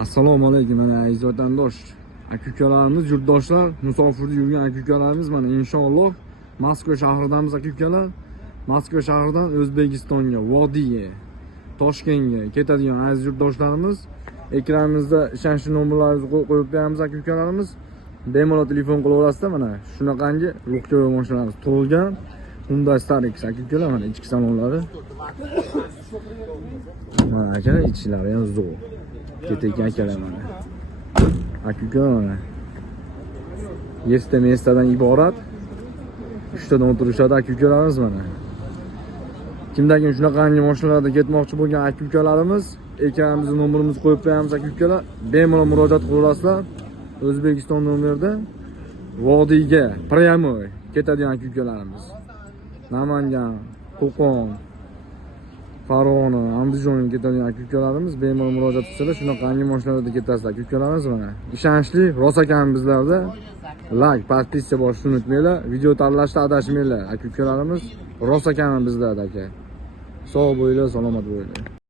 Assalomu alaykum mana aziz vatandosh. Aka-ukalarimiz, yurtdoshlar, musofirda yurgan aka-ukalarimiz mana inshaalloh Moskva shahridamiz aka-ukalar. Moskva shahridan O'zbekistonga, Vodiyga, Toshkentga ketadigan aziz yurtdoshlarimiz, ekranimizda ishonchli nomerlaringizni qo'yib beramiz aka-ukalarimiz. Bemalol telefon qilaverasizlar mana shunaqangi ruxjoy mashinalarimiz tug'ilgan Hyundai Starex aka-ukalar mana ichki salonlari. Mana aka ichlari ham zo'r. Ketayotgan akalar mana. Aka-ukalar mana. Yesta iborat 3 tadan o'tirishadi aka-ukalarimiz mana. Kimdagi shunaqangi mashinalarda ketmoqchi bo'lgan aka-ukalarimiz, ekranimizga nomerimizni qo'yib qo'yamiz aka-ukalar. Bemalol murojaat qilaverasizlar. O'zbekiston nomerida Vodiyga pryamoy ketadigan aka-ukalarimiz. Namangan, Qo'qon, Farg'ona, Andijonga ketadigan aka-ukalarimiz bemalol murojaat qilsalar, shunaqangi mashinalarda ketasizlar aka-ukalarimiz mana. Ishonchli, rost ekan bizlarda. Like, podpiska bosishni unutmanglar. Video tanlashda adashmanglar aka-ukalarimiz. Rost ekan bizlarda aka. Sog' bo'linglar, salomat bo'linglar.